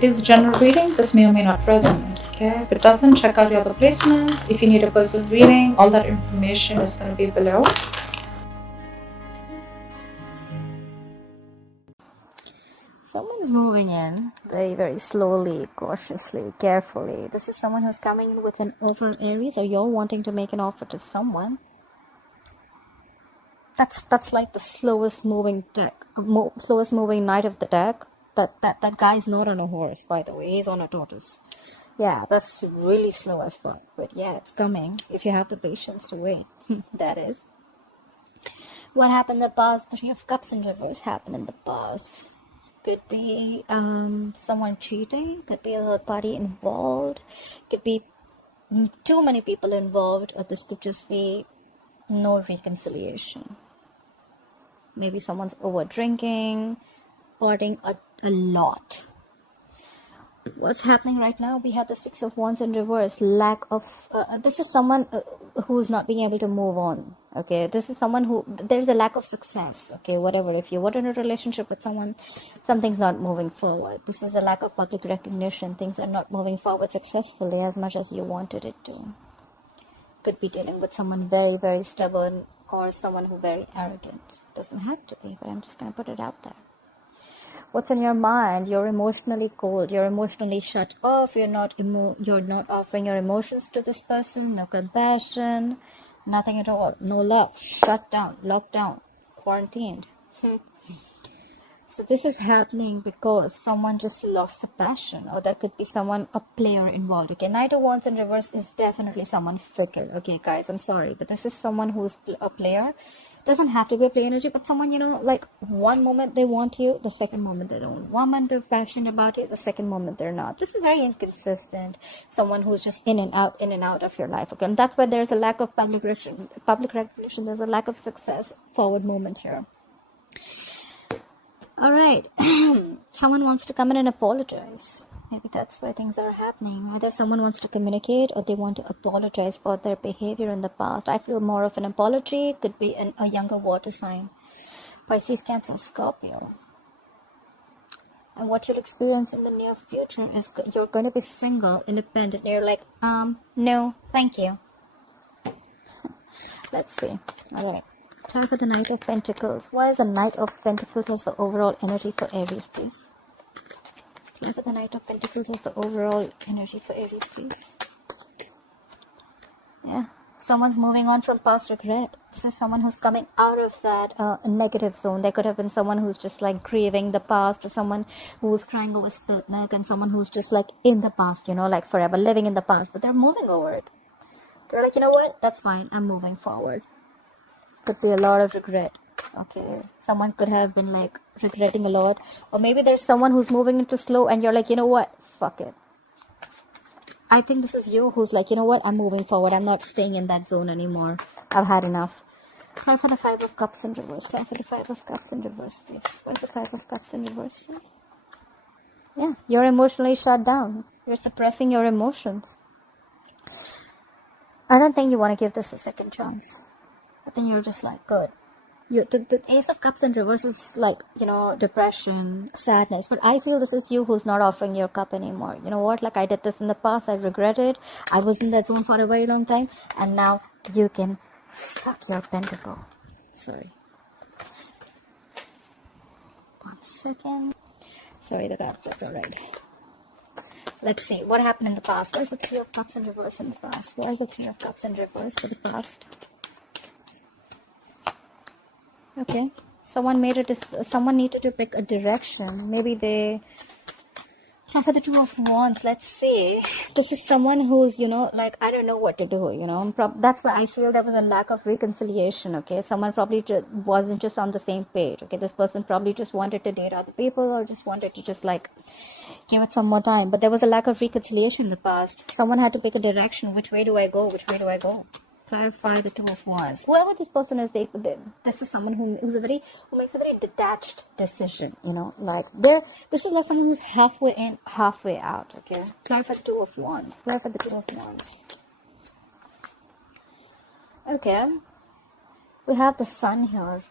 It is a general reading. This may or may not resonate. Okay, if it doesn't, check out your other placements. If you need a personal reading, all that information is going to be below. Someone's moving in very, very slowly, cautiously, carefully. This is someone who's coming in with an offer, Aries, or you're wanting to make an offer to someone. That's like the slowest moving deck, slowest moving knight of the deck. That guy's not on a horse, by the way. He's on a tortoise. Yeah, that's really slow as fuck. But yeah, it's coming if you have the patience to wait. That is. What happened in the past? 3 of Cups in reverse happened in the past. Could be someone cheating, could be a third party involved, could be too many people involved, or this could just be no reconciliation. Maybe someone's over drinking, partying a lot. What's happening right now? We have the 6 of Wands in reverse. Lack of this is someone who's not being able to move on. Okay, this is someone who there's a lack of success. Okay, whatever, if you're in a relationship with someone, something's not moving forward. This is a lack of public recognition. Things are not moving forward successfully as much as you wanted it to. Could be dealing with someone very, very stubborn, or someone who very arrogant. Doesn't have to be, but I'm just gonna put it out there. What's on your mind? You're emotionally cold. You're emotionally shut off. You're not offering your emotions to this person. No compassion. Nothing at all. No love. Shut down. Locked down. Quarantined. So this is happening because someone just lost the passion, or there could be a player involved. Okay, Knight of Wands in reverse is definitely someone fickle. Okay, guys, I'm sorry, but this is someone who's a player. Doesn't have to be a play energy, but someone, like one moment they want you, the second moment they don't. One moment they're passionate about you, the second moment they're not. This is very inconsistent. Someone who's just in and out of your life. Okay, and that's why there's a lack of public recognition. There's a lack of success, forward moment here. All right, someone wants to come in and apologize. Maybe that's why things are happening. Either someone wants to communicate, or they want to apologize for their behavior in the past. I feel more of an apology. Could be a younger water sign. Pisces, Cancer, Scorpio. And what you'll experience in the near future is you're going to be single, independent. You're like, no, thank you. Let's see. All right. Try for the Knight of Pentacles. Why is the Knight of Pentacles the overall energy for Aries, please? Try for the Knight of Pentacles as the overall energy for Aries, please. Yeah. Someone's moving on from past regret. This is someone who's coming out of that negative zone. There could have been someone who's just like grieving the past, or someone who's crying over spilled milk, and someone who's just like in the past, like forever living in the past, but they're moving over it. They're like, you know what? That's fine. I'm moving forward. Could be a lot of regret. Okay, someone could have been like regretting a lot, or maybe there's someone who's moving into slow and you're like, you know what, fuck it. I think this is you who's like, you know what, I'm moving forward. I'm not staying in that zone anymore. I've had enough. Try for the 5 of Cups in reverse. Try for the 5 of Cups in reverse, please. What's the 5 of Cups in reverse here? Yeah, you're emotionally shut down. You're suppressing your emotions. I don't think you want to give this a second chance. I think you're just like, good. The Ace of Cups in reverse is like, depression, sadness. But I feel this is you who's not offering your cup anymore. You know what? Like, I did this in the past. I regret it. I was in that zone for a very long time. And now you can fuck your pentacle. Sorry. 1 second. Sorry, the card flipped. Alright. Let's see. What happened in the past? Why is the 3 of Cups in reverse in the past? Why is the 3 of Cups in reverse for the past? Okay, someone needed to pick a direction. Maybe they for the 2 of Wands. Let's see. This is someone who's, like, I don't know what to do, that's why I feel there was a lack of reconciliation. Okay, someone probably wasn't just on the same page. Okay, this person probably just wanted to date other people, or just wanted to just like give it some more time, but there was a lack of reconciliation in the past. Someone had to pick a direction. Which way do I go? Clarify the 2 of Wands. Whoever this person is, this is someone who makes a very detached decision. Like this is like someone who's halfway in, halfway out. Okay, clarify the 2 of Wands. Clarify the 2 of Wands. Okay, we have the Sun here.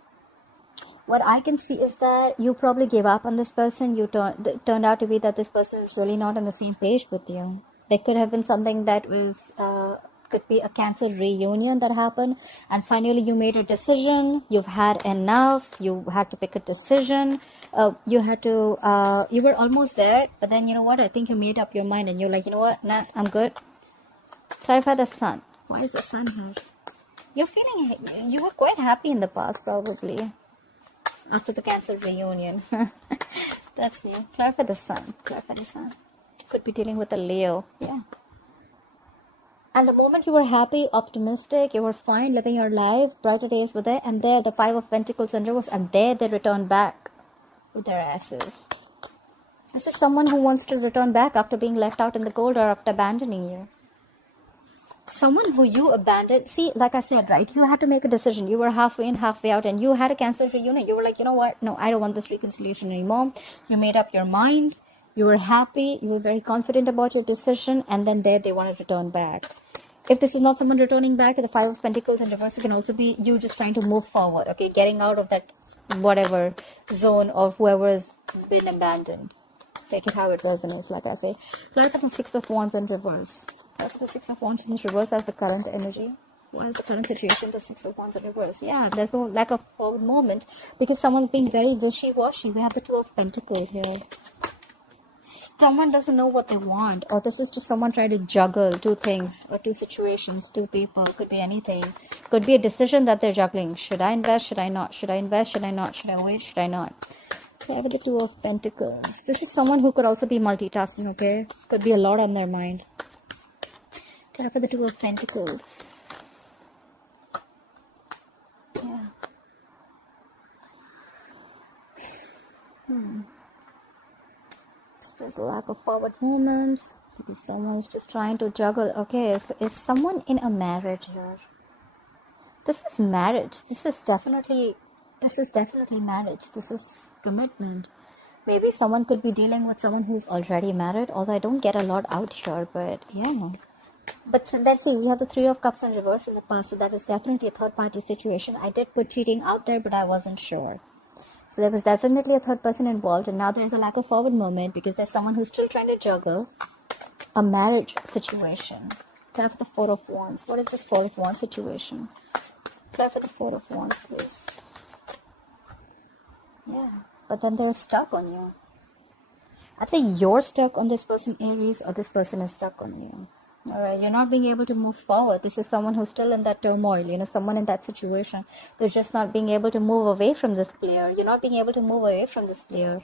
what I can see is that you probably gave up on this person. It turned out to be that this person is really not on the same page with you. There could have been something that was could be a cancelled reunion that happened, and finally you made a decision. You've had enough. You had to pick a decision. You were almost there, but then you know what? I think you made up your mind, and you're like, you know what? Nah, I'm good. Clarify the sun. Why is the sun here? You're feeling, you were quite happy in the past, probably, after the cancelled reunion. That's new. Clarify the sun. Clarify the sun. Could be dealing with a Leo. Yeah. And the moment you were happy, optimistic, you were fine, living your life, brighter days were there, and there the Five of Pentacles and Reverse, and there they return back with their asses. This is someone who wants to return back after being left out in the cold or after abandoning you. Someone who you abandoned. See, like I said, right, you had to make a decision. You were halfway in, halfway out, and you had a cancelled reunion. You were like, you know what? No, I don't want this reconciliation anymore. You made up your mind. You were happy. You were very confident about your decision. And then there they want to return back. If this is not someone returning back, the Five of Pentacles in reverse, it can also be you just trying to move forward. Okay, getting out of that whatever zone or whoever has been abandoned. Take it how it resonates, like I say. Clarify the Six of Wands in reverse. That's the Six of Wands in reverse as the current energy. Why is the current situation the Six of Wands in reverse? Yeah, there's no lack of forward movement because someone's being very wishy-washy. We have the Two of Pentacles here. Someone doesn't know what they want, or this is just someone trying to juggle two things or two situations, two people. Could be anything. Could be a decision that they're juggling. Should I invest? Should I not? Should I invest? Should I not? Should I wait? Should I not? Okay, with the Two of Pentacles. This is someone who could also be multitasking, okay? Could be a lot on their mind. For the Two of Pentacles. Yeah. There's a lack of forward movement because someone's just trying to juggle. Okay, so is someone in a marriage here? This is marriage. This is definitely marriage. This is commitment. Maybe someone could be dealing with someone who's already married, although I don't get a lot out here, but yeah. But let's see, we have the Three of Cups in reverse in the past, so that is definitely a third party situation. I did put cheating out there, but I wasn't sure. So there was definitely a third person involved, and now there's a lack of forward movement because there's someone who's still trying to juggle a marriage situation. Clap for the Four of Wands. What is this Four of Wands situation? Clap for the Four of Wands, please. Yeah, but then they're stuck on you. I think you're stuck on this person, Aries, or this person is stuck on you. Alright, you're not being able to move forward. This is someone who's still in that turmoil, someone in that situation. They're just not being able to move away from this player. You're not being able to move away from this player.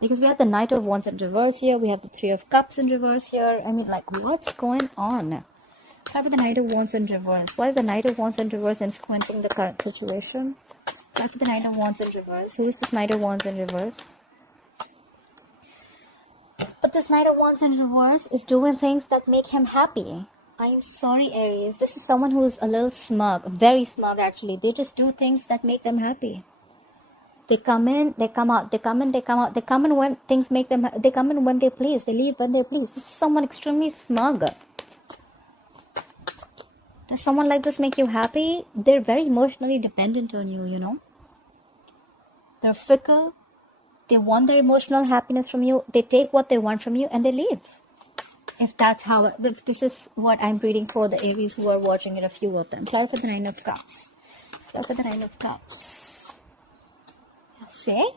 Because we have the Knight of Wands in reverse here. We have the Three of Cups in reverse here. I mean, like, what's going on? How about the Knight of Wands in reverse? Why is the Knight of Wands in reverse influencing the current situation? How about the Knight of Wands in reverse? Who is this Knight of Wands in reverse? But this Knight of Wands in reverse is doing things that make him happy. I'm sorry, Aries. This is someone who is a little smug. Very smug, actually. They just do things that make them happy. They come in, they come out. They come in, they come out. They come in when things make them... They come in when they please. They leave when they please. This is someone extremely smug. Does someone like this make you happy? They're very emotionally dependent on you, They're fickle. They want their emotional happiness from you. They take what they want from you and they leave. If this is what I'm reading for the Aries who are watching it, a few of them. Clarify the Nine of Cups. Clarify the Nine of Cups. See?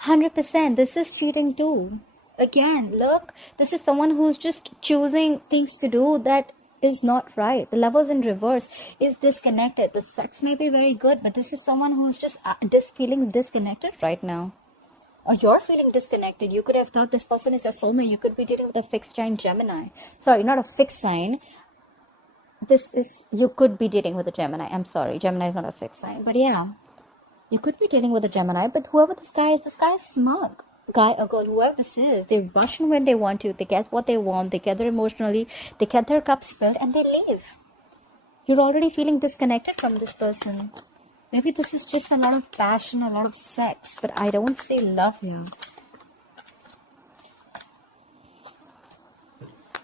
100%. This is cheating too. Again, look. This is someone who's just choosing things to do that is not right. The Lovers in reverse is disconnected. The sex may be very good, but this is someone who's just feeling disconnected right now. Or you're feeling disconnected. You could have thought this person is a soulmate. You could be dealing with a fixed sign Gemini. Sorry, not a fixed sign. You could be dealing with a Gemini. I'm sorry, Gemini is not a fixed sign. But yeah, you could be dealing with a Gemini. But whoever this guy is smug. Guy or girl, whoever this is, they rush in when they want to. They get what they want. They gather emotionally. They get their cups filled and they leave. You're already feeling disconnected from this person. Maybe this is just a lot of passion, a lot of sex, but I don't see love here.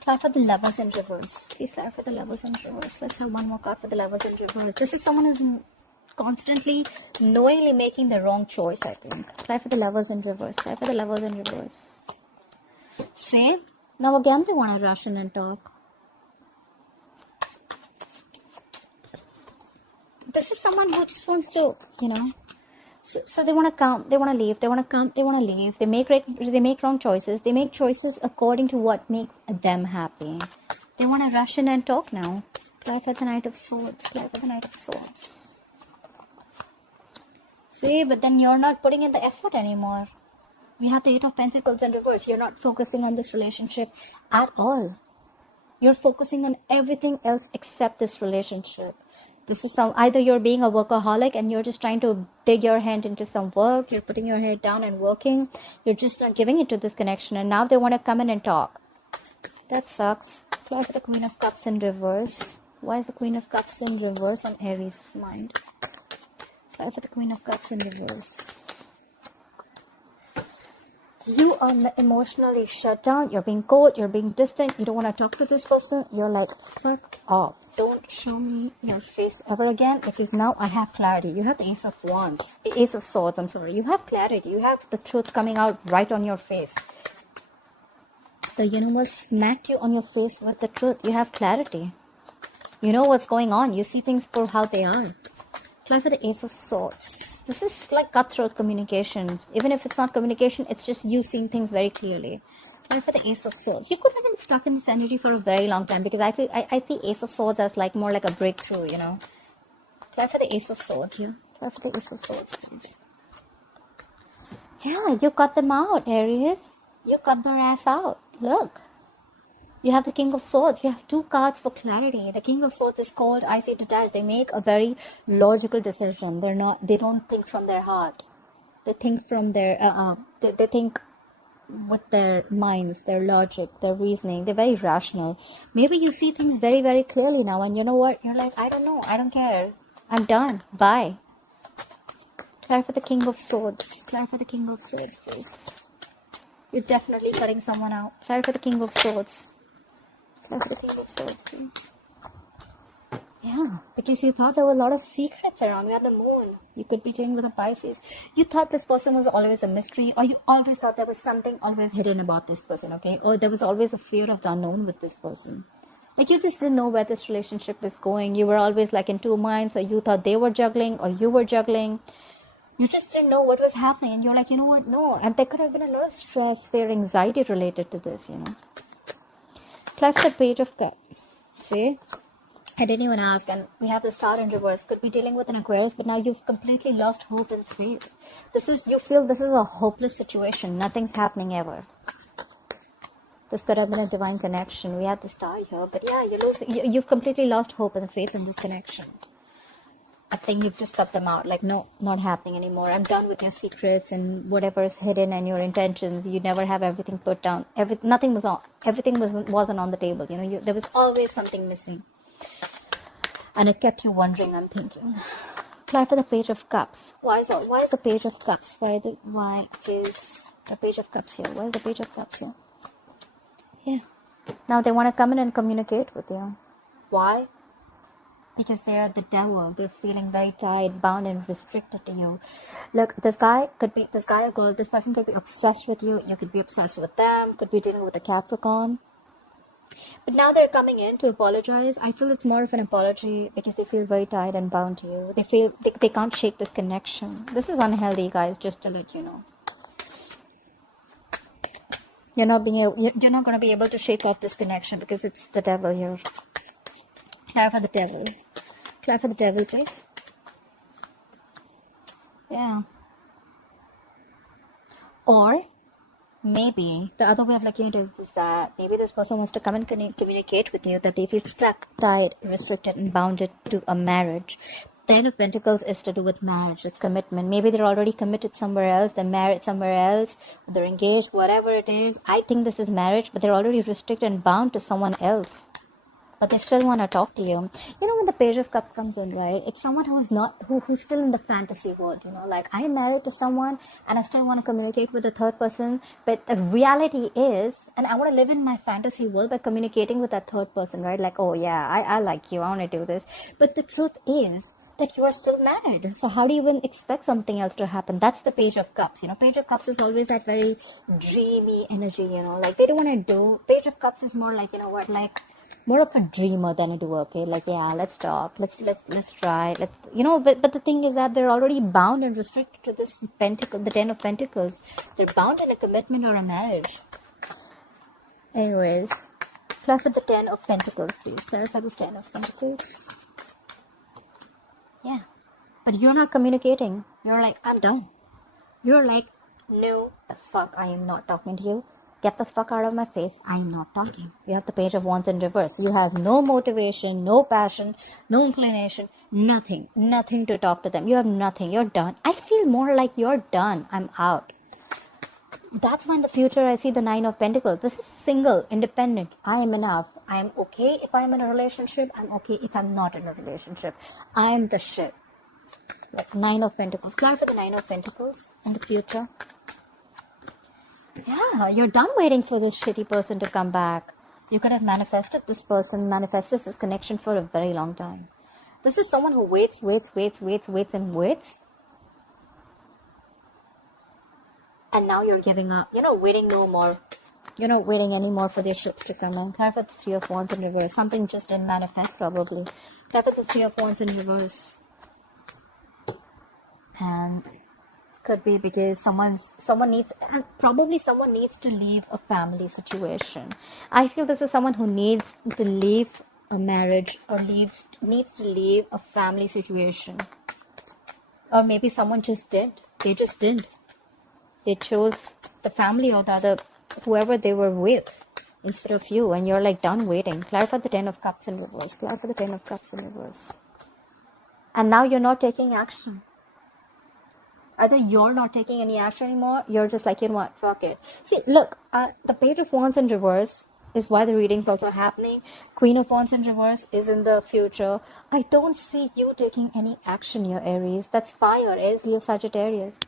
Card for the Lovers in reverse. Please card for the Lovers in reverse. Let's have one more card for the Lovers in reverse. This is someone who's constantly, knowingly making the wrong choice, I think. Try for the Lovers in reverse. Try for the Lovers in reverse. See? Now again they want to rush in and talk. This is someone who just wants to, so they want to come, they want to leave, they want to come, they want to leave. They make wrong choices. They make choices according to what makes them happy. They want to rush in and talk now. Try for the Knight of Swords. Try for the Knight of Swords. See, but then you're not putting in the effort anymore. We have the Eight of Pentacles in reverse. You're not focusing on this relationship at all. You're focusing on everything else except this relationship. This is either you're being a workaholic and you're just trying to dig your hand into some work. You're putting your head down and working. You're just not giving it to this connection. And now they want to come in and talk. That sucks. Try for the Queen of Cups in reverse. Why is the Queen of Cups in reverse on Aries' mind? Try for the Queen of Cups in reverse. You are emotionally shut down. You're being cold. You're being distant. You don't want to talk to this person. You're like, fuck off. Don't show me your face ever again, because now I have clarity. You have the Ace of Wands. Ace of Swords, I'm sorry. You have clarity. You have the truth coming out right on your face. The universe smacked you on your face with the truth. You have clarity. You know what's going on. You see things for how they are. Try for the Ace of Swords. This is like cutthroat communication. Even if it's not communication, it's just you seeing things very clearly. Try for the Ace of Swords. You could have been stuck in this energy for a very long time, because I see Ace of Swords as like more like a breakthrough, Try for the Ace of Swords here. Try for the Ace of Swords, please. Yeah, you cut them out, Aries. You cut their ass out. Look. You have the King of Swords. You have two cards for clarity. The King of Swords is called, I say, detached. They make a very logical decision. They don't think from their heart. They think from their, they think with their minds, their logic, their reasoning. They're very rational. Maybe you see things very, very clearly now, and you know what? You're like, I don't know. I don't care. I'm done. Bye. Try for the King of Swords. Try for the King of Swords, please. You're definitely cutting someone out. Try for the King of Swords. That's the King of Swords, please. Yeah, because you thought there were a lot of secrets around. We had the moon. You could be dealing with a Pisces. You thought this person was always a mystery, or you always thought there was something always hidden about this person, okay? Or there was always a fear of the unknown with this person. Like, you just didn't know where this relationship was going. You were always like in two minds, or you thought they were juggling, or you were juggling. You just didn't know what was happening. And you're like, you know what? No. And there could have been a lot of stress, fear, anxiety related to this, Try for the Page of Cups. See? I didn't even ask, and we have the Star in reverse. Could be dealing with an Aquarius, but now you've completely lost hope and faith. You feel this is a hopeless situation. Nothing's happening ever. This could have been a divine connection. We had the Star here, but yeah, you've completely lost hope and faith in this connection. I think you've just cut them out. Like, no, not happening anymore. I'm done with your secrets and whatever is hidden and your intentions. You never have everything put down. Everything wasn't on the table. There was always something missing, and it kept you wondering and thinking. Try for the Page of Cups. Why is the Page of Cups? Why is the Page of Cups here? Why is the Page of Cups here? Yeah. Now they want to come in and communicate with you. Why? Because they are the devil. They're feeling very tied, bound, and restricted to you. Look, this guy or girl, this person could be obsessed with you. You could be obsessed with them. Could be dealing with a Capricorn. But now they're coming in to apologize. I feel it's more of an apology because they feel very tied and bound to you. They feel they can't shake this connection. This is unhealthy, guys, just to let you know. You're not going to be able to shake off this connection because it's the devil here. Try for the devil. Try for the devil, please. Yeah. Or maybe the other way of looking at it is that maybe this person wants to come and communicate with you, that they feel stuck, tied, restricted, and bounded to a marriage. Ten of Pentacles is to do with marriage. It's commitment. Maybe they're already committed somewhere else. They're married somewhere else. They're engaged, whatever it is. I think this is marriage, but they're already restricted and bound to someone else. But they still want to talk to you. When the Page of Cups comes in, right? It's someone who's still in the fantasy world, like, I'm married to someone and I still want to communicate with the third person. But the reality is, and I want to live in my fantasy world by communicating with that third person, right? Like, oh yeah, I like you. I want to do this. But the truth is, that you are still married. So how do you even expect something else to happen? That's the Page of Cups. Page of Cups is always that very dreamy energy, like they don't want to do. Page of Cups is more like, like more of a dreamer than a doer. Okay, like, yeah, let's talk, let's try, but the thing is that they're already bound and restricted to this pentacle, the 10 of Pentacles. They're bound in a commitment or a marriage. Anyways, clarify the 10 of Pentacles, please. Clarify this 10 of Pentacles. Yeah. But you're not communicating. You're like, I'm done. You're like, no, the fuck, I am not talking to you. Get the fuck out of my face. I'm not talking. You have the Page of Wands in reverse. You have no motivation, no passion, no inclination, nothing. Nothing to talk to them. You have nothing. You're done. I feel more like you're done. I'm out. That's why in the future I see the 9 of Pentacles. This is single, independent. I am enough. I am okay if I'm in a relationship. I'm okay if I'm not in a relationship. I am the shit. Like 9 of Pentacles. Clarify the 9 of Pentacles in the future. Yeah, you're done waiting for this shitty person to come back. You could have manifested this person, manifested this connection for a very long time. This is someone who waits and waits. And now you're giving up. You're not waiting no more. You're not waiting anymore for their ships to come in. Clarify the 3 of Wands in reverse. Something just didn't manifest probably. Clarify the 3 of Wands in reverse. And could be because someone needs to leave a family situation. I feel this is someone who needs to leave a marriage or needs to leave a family situation. Or maybe someone just did. They just did. They chose the family or the other, whoever they were with, instead of you, and you're like done waiting. Clarify the 10 of Cups in reverse. Clarify the 10 of Cups in reverse. And now you're not taking action. Either you're not taking any action anymore, you're just like, you know what, fuck it. See, look, the Page of Wands in reverse is why the reading's also happening. Queen of Wands in reverse is in the future. I don't see you taking any action here, Aries. That's fire, Aries, Leo, Sagittarius.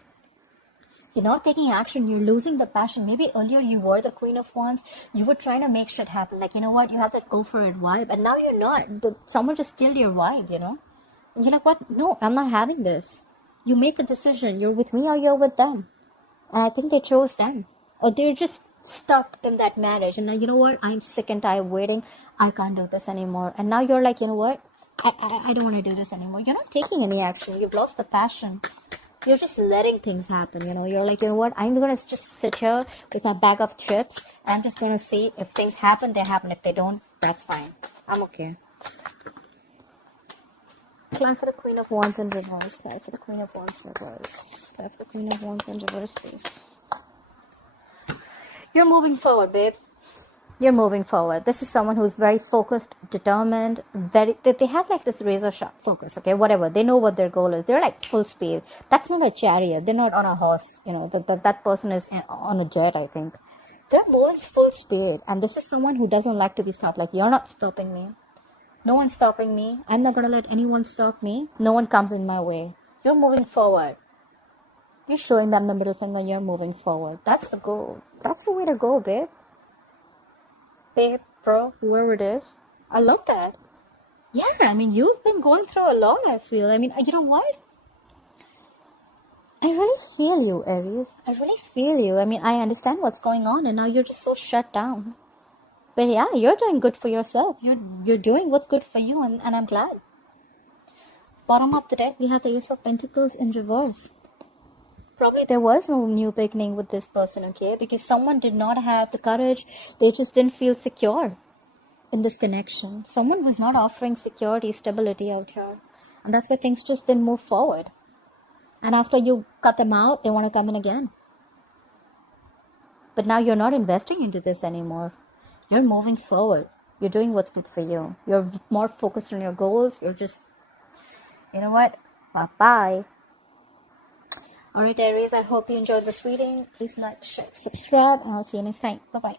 You're not taking action. You're losing the passion. Maybe earlier you were the Queen of Wands. You were trying to make shit happen. Like, you know what? You had that go for it vibe. And now you're not. Someone just killed your vibe, And you're like, what? No, I'm not having this. You make a decision. You're with me or you're with them. And I think they chose them. Or they're just stuck in that marriage. And now, you know what? I'm sick and tired of waiting. I can't do this anymore. And now you're like, you know what? I don't want to do this anymore. You're not taking any action. You've lost the passion. You're just letting things happen, You're like, you know what? I'm going to just sit here with my bag of chips. I'm just going to see if things happen, they happen. If they don't, that's fine. I'm okay. Clarify the Queen of Wands in reverse. Clarify the Queen of Wands in reverse. Clarify the Queen of Wands in reverse, please. You're moving forward, babe. You're moving forward. This is someone who's very focused, determined, they have like this razor sharp focus, okay? Whatever. They know what their goal is. They're like full speed. That's not a chariot. They're not on a horse. That person is on a jet, I think. They're moving full speed. And this is someone who doesn't like to be stopped. Like, you're not stopping me. No one's stopping me. I'm not going to let anyone stop me. No one comes in my way. You're moving forward. You're showing them the middle finger. You're moving forward. That's the goal. That's the way to go, babe. Babe, bro, whoever it is. I love that. Yeah, I mean, you've been going through a lot, I feel. I mean, you know what? I really feel you, Aries. I really feel you. I mean, I understand what's going on, and now you're just so shut down. But yeah, you're doing good for yourself. You're doing what's good for you, and I'm glad. Bottom of the deck, we have the Ace of Pentacles in reverse. Probably there was no new beginning with this person, okay? Because someone did not have the courage. They just didn't feel secure in this connection. Someone was not offering security, stability out here. And that's why things just didn't move forward. And after you cut them out, they want to come in again. But now you're not investing into this anymore. You're moving forward. You're doing what's good for you. You're more focused on your goals. You're just, you know what? Bye-bye. Alright, Aries, I hope you enjoyed this reading. Please like, share, subscribe, and I'll see you next time. Bye-bye.